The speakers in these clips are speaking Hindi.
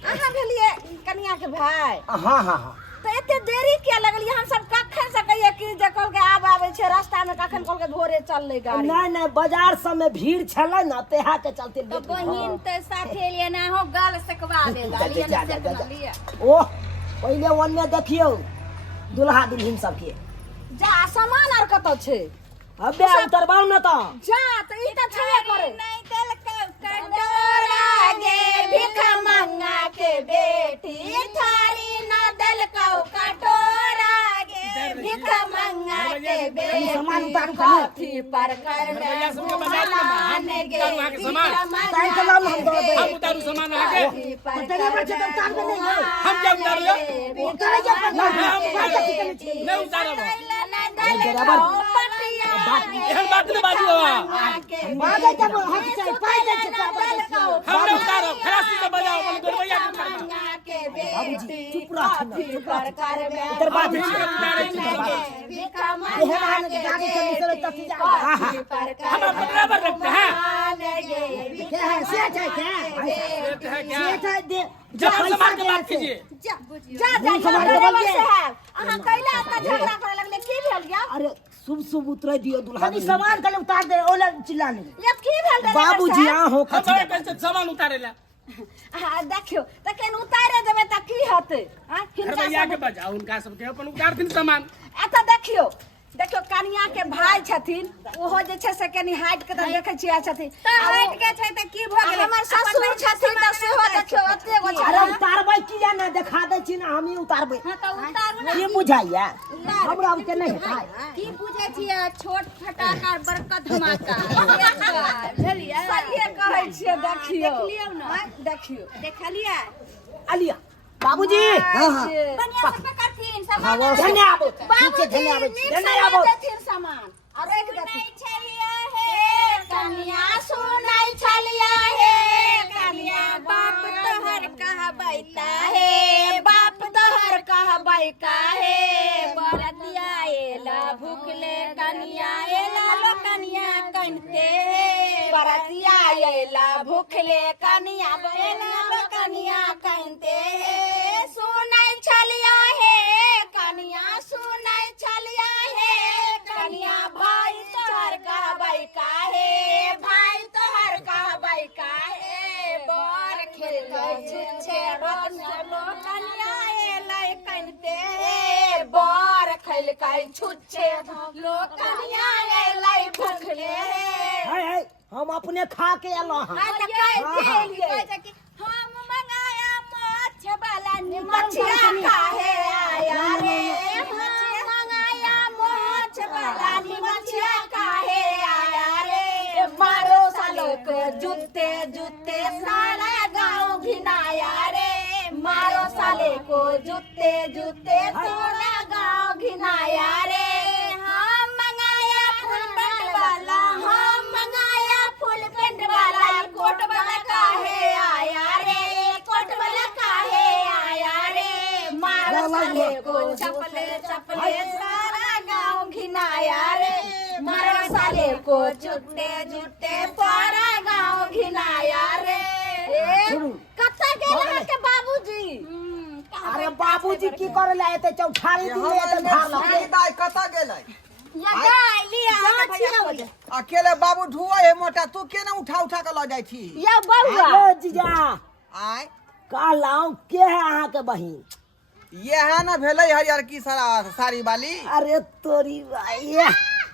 कन्या के भाई हाँ हाँ हाँ तो एते देरी क्या लगलिए हम सब कखन से कहिए कि जे कल के आब आवे छे रास्ता में कखन कल के भोरे चलले गाड़ी नहीं बाजार सब में भीड़ छले ना तेहा के चलते तो बहिन ते साथे लिए ना हो गल सकवा दे गाड़ी ना से लिए ओह पहले ओन्ने देखियो दुल्हा दुल्हन सब के जा सामान आर कत छे अबे उतरबाऊ ना तो जा तो ई त छे करे नहीं दिल कटोरा गे भिख मंगा के बेटी थारी ना दिल कटोरा गे भिख मंगा के बेटी सामान उतार काफी पर कर माने गे ताई चलाओ हम दो हम उतारू सामान आगे तेरे बच्चे तो उतार के नहीं गए हम क्या उतार लो उतारे जा नहीं उतारो एहन बात नहीं बाजू बाजे जब हट जाए पाए जाए हम ना उतारो खलासी से बजाओ अपन दुर्बैया के बाबूजी चुप रह उतर बात एहन गाड़ी चली चले तसी जा हम अपन बराबर रखते हैं क्या है सेठ है क्या सेठ है दे जब समाज की बात कीजिए जा से है अहां कैला इतना झगड़ा करे लगले की भेल या अरे शुभ शुभ उतर दियो दुल्हा कनी सामान कले उतार दे ओला चिल्लाने ये की भेल रे बाबूजी आ हो हम बड़े कैसे सामान उतारेला हां देखियो त केन उतारे देबे त की होते हां दुर्बैया के बजाओ उनका सबके अपन उतार दिन सामान एत देखियो कनिया के भाई छथिन ओहो जे छै से कनी हाइट के त देखे छिया छथिन त हाइट के छै त की भ गेलै हमर ससुर छथिन त सेहो देखियो ओते गो छै अरे उतारबै की जाना देखा दे छी ना हम ही उतारबै हां त उतारू ना ये बुझाइया हमरा के नहीं है की बुझे छियै छोट फटाका बड़का धमाका बुझलियै सहिए कहै छियै देखियो देखलियौ ना देखियो देखलियै अलिया बाबूजी हां हां बनिया सब करथिन सामान धन्यवाद ठीक है धन्यवाद देथिन सामान और एक नहीं छलिया हे कन्या सुनाई छलिया हे कन्या बाप तोहर कहबैता हे बाप तोहर कहबै काहे बरतिया एला भूखले कन्या एला लो कन्या कनते बरतिया एला भूखले कन्या एला लो कन्या कनते सुनाई छलिया हे कन्या सुनाई छलिया हे कन्या भाई तोहर कहबै काहे भाई तोहर कहबै काहे बर खेलै छुछे रत्न कन्या एलै कनते बर खेलकै छुछे लो कन्या एलै भूखले है हम अपने खा के एलो हां हम मंगाया माछ वाला मछिया काहे आया रे हम मंगाया माछ वाला मछिया काहे आया रे मारो सालो के जूते जूते सारा गांव घिनाया रे मारो साले को जूते जूते सारा गांव घिनाया रे हम मंगाया फुल पेंट वाला हम मंगाया फुल पेंट वाला कोट वाला काहे आया रे कोट वाला काहे आया रे मारो साले को चपले चपले सारा गांव घिनाया रे मारो साले को जूते जूते सारा गांव घिनाया रे कत्ता गेला के बाबूजी अरे बाबूजी की करे ला एते चौठारी दिले एते धार लगे दाई कता गेलै या लिया अकेले बाबू ढुआ है मोटा तू केना उठा उठा के ल जाई छी या बउआ हेलो जीजा आय कहलाऊ के है अहाँ के बहिन ये है ना भेले हरियर की साड़ी वाली। अरे तोरी भाई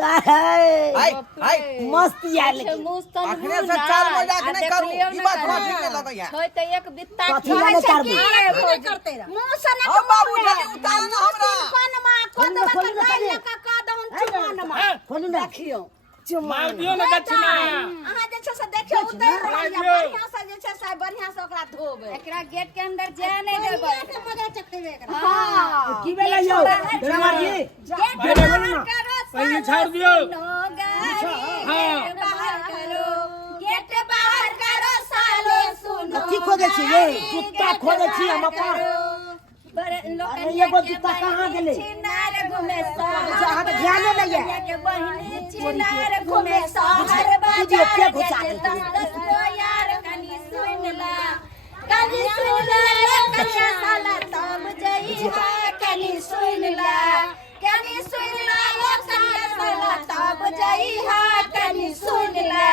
हाय हाय मस्त यार लेकिन अखने से चार बजे अखने करू ई बात हमरा ठीक नहीं लगै है। होय त एक बित्ता कथी वाले करबू करते रह मुंह से न अब बाबू जल्दी उतार ना हमरा। कोन मा कोन बता का दहन चुमान मा खोलू ना देखियो मार दियो ना दक्षिणा। अहाँ जे छै से देखियो उतर रहल या बढ़िया से जे छै से बढ़िया से ओकरा धोबे एकरा गेट के अंदर जाय नहीं देबै के मगे चखेबे एकरा हां की बेला यौ ड्रामा जी गेट बाहर करो पहले छोड़ दियो। हां बाहर करो गेट बाहर करो सालो सुनो कथी खोजे छी ये कुत्ता खोजे छी हम अपन बड़े लोग अरे ये वो जूता कहाँ गेले चिनार घुमे अहाँ के ध्यान नहीं लगे के बहिनी चिनार घुमे शहर बुझियो के बाजार घुसा के देते। 10 गो यार कनी सुन ला कनी सुन ला कनी साला तब जई हा कनी सुन ला कनी सुन ला ओ कनी साला तब जई हा कनी सुन ला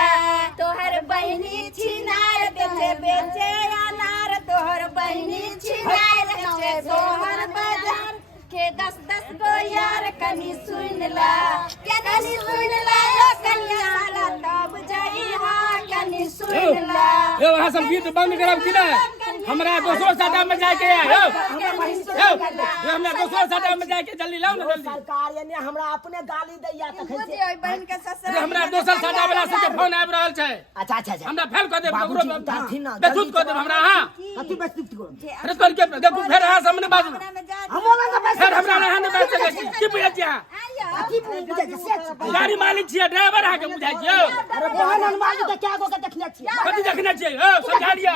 तोहर बहिनी चिनार बेचे बेचे अनार तोहर बहिनी चिनार बेचे तोहर बाजार के 10 गो यार कनी सुन ला कनी सुन ला ओ कनी साला तब जई हा कनी सुन ला यो वहां सब गीत बंद करब कि ना हमरा दोसरो साटा में जाके आयो यो हमरा दोसरो साटा में जाके जल्दी लाओ ना जल्दी। सरकार यानी हमरा अपने गाली दैया तखन से ओइ बहन के ससुर हमरा दोसर साटा वाला से के फोन आबि रहल छै। अच्छा अच्छा अच्छा हमरा फेल कर दे बाबूजी, ककरो दाथी ना, बेसुध कर दे हमरा। हां कथी बेइज्जती करो अरे कर के देखू फेर हां सामने बाजू हम वाला का पैसा फेर हमरा रहन दे बैठ सके की बुझै छियै कथी बुझे के से गाड़ी मालिक छियै ड्राइवर अहाँ के बुझै छियै अरे बहन हनुमान के क्या गो के देखले छी कथी देखने छियै ओ समझा दिया।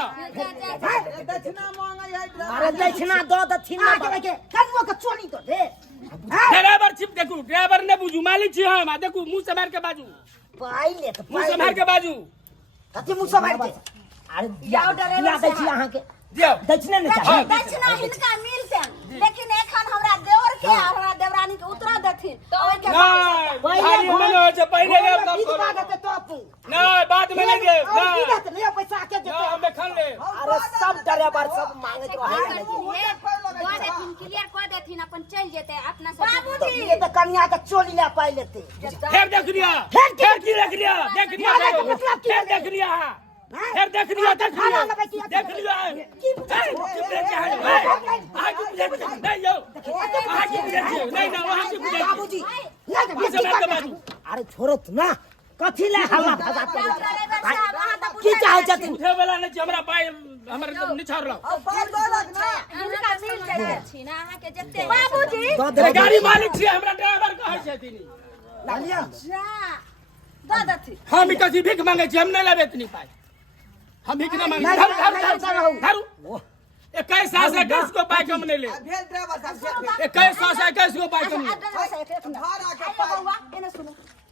दक्षिणा मांगै है। अरे दक्षिणा दो दक्षिणा के के कनुआ के चोली तो दे ड्राइवर छिप देखू ड्राइवर ने बुझू मालिक छी हम आ देखू मुंह से मार के बाजू पाई ले तो मुंह से मार के बाजू कथी मुंह से मार के अरे दिया दै छी अहाँ के दियो दक्षिणा ने चाही दक्षिणा हिनका मिलते लेकिन एखन हमरा देवर के और हमरा देवरानी के उतरा देथिन तो ओइ के नहीं भारी मन हो छै पहले ले तब गीत करो। गाके तो तू नहीं बाद में नहीं दे और नहीं की बात नहीं पैसा के ना देते हम खन ले अरे सब ड्राइवर सब मांगे तो है क्लियर कर देथिन अपन चल जेते अपना सब बाबूजी ये तो कन्या के चोली ले पाई लेते फिर देख लिया फिर फिर की देख लिया देख लिया ना, ना, मतलब की फिर देख लिया फिर देख लिया देख खाना लिया लगा की देख लिया नहीं यो नहीं ना वहां की बुझे बाबूजी ना मुझे मार के बाजू अरे छोड़ो तू ना कथी ले हल्ला फसाते की चाहे छथिन उठे वाला नहीं हमरा पाए हमर निछाड़ लो अब बात बोलक ना। हिनका मिल जाय छी ना अहाँ के जते बाबूजी दो गाड़ी मालिक छी हमरा ड्राइवर कहै छथिन लालिया जा दो देथिन हम कथी भीख मांगे छी हम नहीं लेबे इतनी पाई हम भीख ना मांगे धरू 21 साल से 21 को पाई कम नहीं ले भेल ड्राइवर साहब भेल। 21 साल से 21 को पाई कम घर आके पाई। बउआ एने सुनो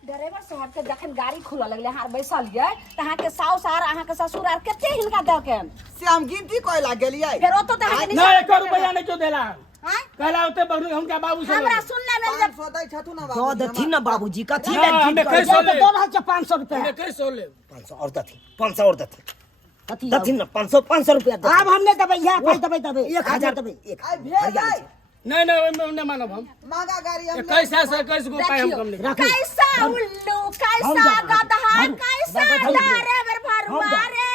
ड्राइवर साहब के जखन गाड़ी खुला लगले हार बैसल ये त अहाँ के साउस आर अहाँ के ससुर आर कते हिनका द के से हम गिनती कोई ला गेलियै। फिर ओतो त अहाँ के ना 1 रुपया नहीं क्यों देला हां कहला होते बहु हम क्या बाबू से हमरा सुनने में जब 500 दै छथु ना दो बाबू। दथिन ना बाबूजी कथी ना, ले हमें कैसे ले? दो रहल 500 रुपया मैं कैसे ले 500 और दथिन 500 और दथिन कथी दथिन ना 500 रुपया अब हमने देबै यह पाई देबै देबै 1000 देबै एक आई भेल भाई। नहीं नहीं नहीं मानब हम मांगा गाड़ी हम 21 साल से 21 को पाई हम कम नहीं रखो कैसा उल्लू कैसा गधा कैसा ड्राइवर भरुआ रे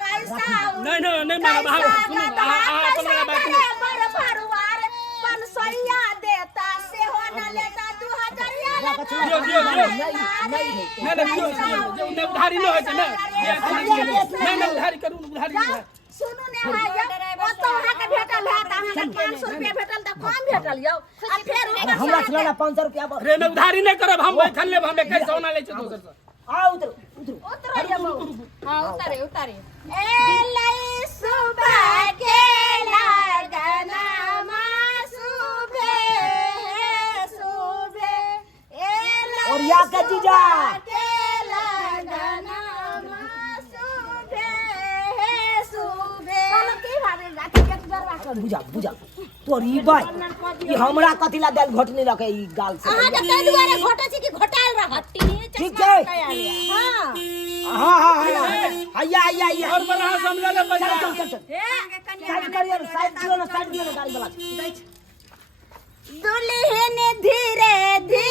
कैसा नहीं नहीं नहीं मानब आप सुनो अपन वाला बात नहीं ड्राइवर भरुआ रे 500 देता से हो न लेता 2000 दियो दियो दियो नहीं नहीं दियो दियो जो उधारी न होय छै ना नहीं नहीं उधारी करू उधारी नहीं सुनू ने है ओतो अहाँ के भेटल है त अहाँ के 500 रुपया भेटल त कम भेटल यौ आ फेर हमरा चला 500 रुपया रे मैं उधारी नहीं करब हम बैठल लेब हम 21 सोना ले छै दोसर से आ उतर उतर उतरो जब हां उतारे उतारे ए लई सुबह के लगना मा सुबह सुबह ए और या के जीजा के लगना मा सुबह सुबह बोलो की भावे जाके के जरवा कर बुझा बुझा तोरी बाई ई हमरा कथी ला देल घोट नहीं रखे ई गाल से अहाँ के तै दुआरे घोटे छी कि घोटाल रहती ठीक छै हां हां आया और बड़ा समझा ले चल चल चल ए साइड करिए साइड करियो ना गाड़ी वाला दुल्हन धीरे धीरे